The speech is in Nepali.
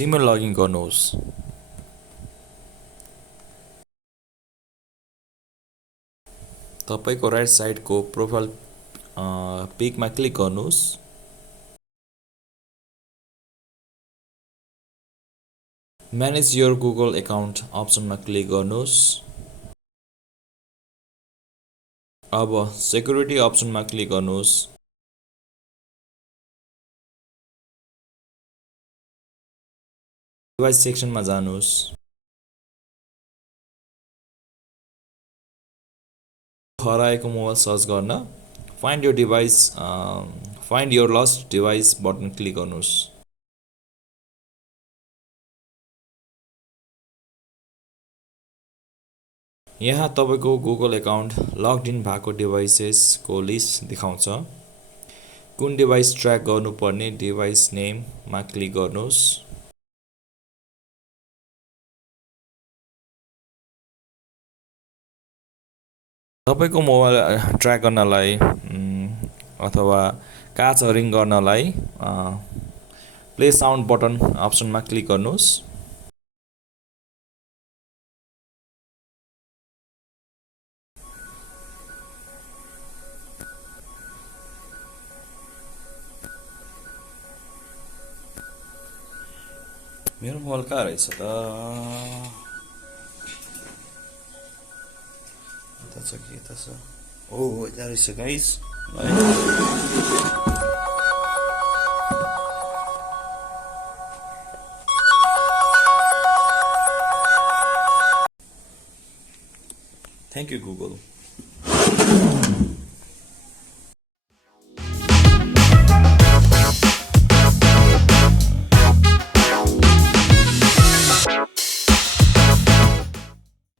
Gmail लगइन गर्नुहोस्। तपाईको राइट साइडको प्रोफाइल पिकमा क्लिक गर्नुहोस्। म्यानेज योर गुगल एकाउन्ट अप्सनमा क्लिक गर्नुहोस्। अब सेक्युरिटी अप्सनमा क्लिक गर्नुहोस्। डिभाइस सेक्सनमा जानुहोस्। हराएको मोबाइल सर्च गर्न find your lost device button click गर्नुहोस्। यहाँ तपाईको गुगल एकाउन्ट लगड इन भएको डिभाइसेसको लिस्ट देखाउँछ। कुन डिभाइस ट्र्याक गर्नुपर्ने डिभाइस नेममा क्लिक गर्नुहोस्। तपाईको मोबाइल ट्र्याक गर्नलाई अथवा काच रिङ गर्नलाई प्ले साउन्ड बटन अप्सनमा क्लिक गर्नुहोस्। मेरो मोबाइल कहाँ रहेछ त? के त छ? ओ यता रहेछ गाइस। Thank you, Google.